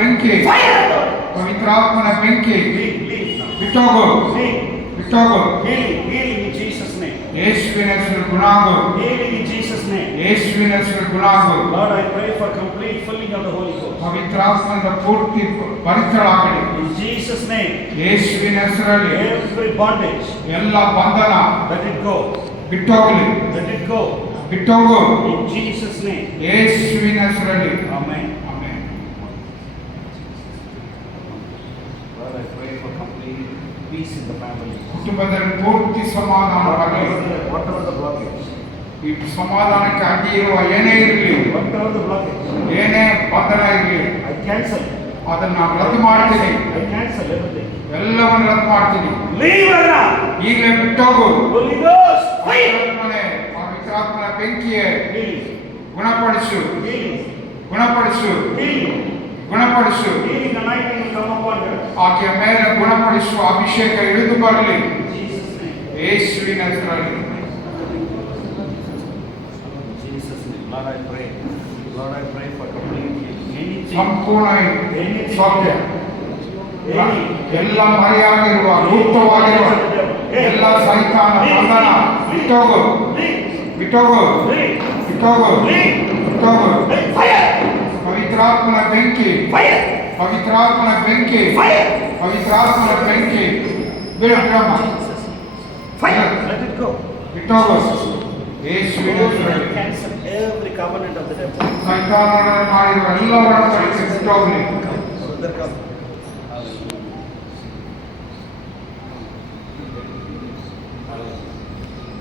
ಬೆಂಕಿ, ಪವಿತ್ರಾತ್ಮನ ಬೆಂಕಿ ಬಿಟ್ಟೋಗು, ಬಿಟ್ಟೋಗು. ಯೇಸುವಿನ ಹೆಸರು ಗುಣಾಗು, ಯೇಸುವಿನ ಹೆಸರು ಗುಣಾಗು. Lord, I pray for complete filling of the Holy Ghost. ಪವಿತ್ರಾತ್ಮದ ಪೂರ್ತಿ ಭರಿತರಾಗಲಿ In Jesus' name. ಯೇಸುವಿನ ಹೆಸರಲ್ಲಿ. Every bondage, ಎಲ್ಲ ಬಂಧನ let it go. ಬಿಟ್ಟೋಗಲಿ, Let it go. ಬಿಟ್ಟೋಗು. In Jesus' name. ಯೇಸುವಿನ ಹೆಸರಲ್ಲಿ. Amen. Amen. Lord, I pray for complete peace in the family. ಕುಟುಂಬದಲ್ಲಿ ಪೂರ್ತಿ ಸಮಾಧಾನ ಬರಲಿ. Whatever the blockage. ಈ ಸಮಾಧಾನಕ್ಕೆ ಅಡ್ಡಿ ಇರುವ ಏನೇ ಇರಲಿ, Whatever the blockage. ಏನೇ ಬಂಧನ ಇರಲಿ, I cancel. ಅದನ್ನ ರದ್ದು ಮಾಡ್ತೀನಿ. I cancel everything. ಎಲ್ಲವನ್ನು ರದ್ದು ಮಾಡ್ತೀನಿ. Leave her now. ಈಗಲೇ ಬಿಟ್ಟೋಗು. Holy Ghost. Fire. ಪವಿತ್ರಾತ್ಮನ ಬೆಂಕಿಯೇ Healing. ಗುಣಪಡಿಸು, Healing. ಗುಣಪಡಿಸು, Healing. ಗುಣಪಡಿಸು. Healing anointing will come upon her. ಆಕೆಯ ಮೇಲೆ ಗುಣಪಡಿಸುವ ಅಭಿಷೇಕ ಇಳಿದು ಬರಲಿ In Jesus' name. ಯೇಸುವಿನ ಹೆಸರಲ್ಲಿ. Jesus' name. Lord, I pray. Lord, I pray for complete healing. ಸಂಪೂರ್ಣ Anything. ಸೌಖ್ಯ, Any. ಎಲ್ಲ ಮರೆಯಾಗಿರುವ ಗುಪ್ತವಾಗಿರುವ ಎಲ್ಲ ಸೈತಾನ ಬಂಧನ ಬಿಟ್ಟೋಗು, ಬಿಟ್ಟೋಗು, ಬಿಟ್ಟೋಗು, ಬಿಟ್ಟೋಗು. ಪವಿತ್ರಾತ್ಮನ ಬೆಂಕಿ, ಪವಿತ್ರಾತ್ಮನ ಬೆಂಕಿ, ಪವಿತ್ರಾತ್ಮನ ಬೆಂಕಿ ಬಿಡು, ಬಿಡಮ್ಮ, Let it go. ಬಿಟ್ಟೋಗು ಯೇಸುವಿನ ಹೆಸರಲ್ಲಿ. Cancel every covenant of the devil. ಸೈತಾನ ಮಾಡಿರುವ ಎಲ್ಲ ಒಡಂಬಡಿಕೆ ಬಿಟ್ಟೋಗ್ಲಿ.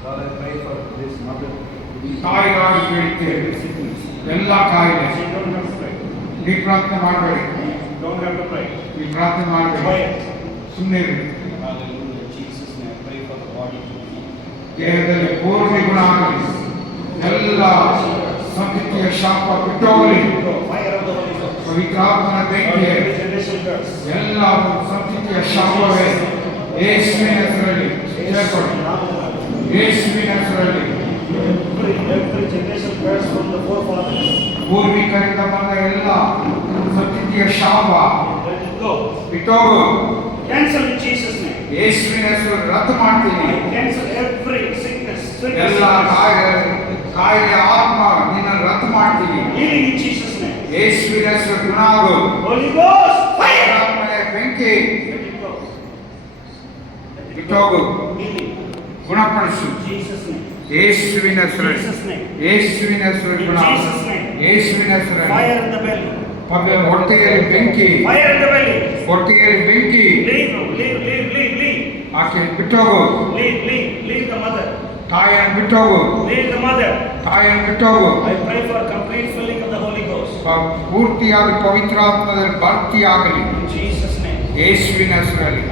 Lord, I pray for this mother. ತಾಯಿಗಾಗಿ ಬೇಡ್ತೇವೆ. ಎಲ್ಲ ಕಾಯಿಲೆ She don't have to pray. ಈ ಪ್ರಾರ್ಥನೆ ಮಾಡಬೇಡಿ, Don't have to pray. ಈ ಪ್ರಾರ್ಥನೆ ಮಾಡಬೇಡಿ, Quiet. ಸುಮ್ಮನೆ ಇರಿ. Hallelujah. Jesus' name. I pray for the body to heal. ದೇಹದಲ್ಲಿ ಪೂರ್ತಿ ಗುಣ ಆಗಲಿ. ಎಲ್ಲ ಸಂತತಿಯ ಶಾಪ ಬಿಟ್ಟೋಗಲಿ. Fire of the Holy Ghost. ಪವಿತ್ರಾತ್ಮನ ಬೆಂಕಿ Every generation curse. ಎಲ್ಲ ಸಂತತಿಯ ಶಾಪವೇ ಯೇಸುವಿನ ಹೆಸರಲ್ಲಿ ಸೇರ್ಪಡಿ, ಯೇಸುವಿನ ಹೆಸರಲ್ಲಿ. Every generation curse from the forefathers. ಪೂರ್ವಿಕರಿಂದ ಬಂದ ಎಲ್ಲ ಸಂತತಿಯ ಶಾಪ Let it go. ಬಿಟ್ಟೋಗು. Cancel in Jesus' name. ಯೇಸುವಿನ ಹೆಸರು ರದ್ದು ಮಾಡ್ತೀನಿ. I cancel every sickness. ಎಲ್ಲ ಕಾಯಿಲೆ ಆತ್ಮ ನಿನ್ನ ರದ್ದು ಮಾಡ್ತೀನಿ. Healing in Jesus' name. ಯೇಸುವಿನ ಹೆಸರು ಗುಣಾಗು. Holy Ghost. Fire. ಪವಿತ್ರಾತ್ಮನ ಬೆಂಕಿ Let it go. ಬಿಟ್ಟೋಗು, Healing. ಗುಣಪಡಿಸು Jesus' name. ಯೇಸುವಿನ ಹೆಸರಲ್ಲಿ. Jesus' name. ಯೇಸುವಿನ ಹೆಸರು In ಗುಣ, Jesus' name. ಯೇಸುವಿನ ಹೆಸರಲ್ಲಿ. Fire in the belly. ಹೊಟ್ಟೆಯಲ್ಲಿ ಬೆಂಕಿ, Fire in the belly. ಹೊಟ್ಟೆಯಲ್ಲಿ ಬೆಂಕಿ. Leave, leave, leave, leave, leave. ಆಕೆ ಬಿಟ್ಟೋಗು. Leave the mother. ತಾಯಿಯನ್ನು ಬಿಟ್ಟೋಗು, Leave the mother. ತಾಯಿಯನ್ನು ಬಿಟ್ಟೋಗು. I pray for complete filling of the Holy Ghost. ಪೂರ್ತಿಯಾದ ಪವಿತ್ರಾತ್ಮದಲ್ಲಿ ಭರ್ತಿಯಾಗಲಿ In Jesus' name. ಯೇಸುವಿನ ಹೆಸರಲ್ಲಿ.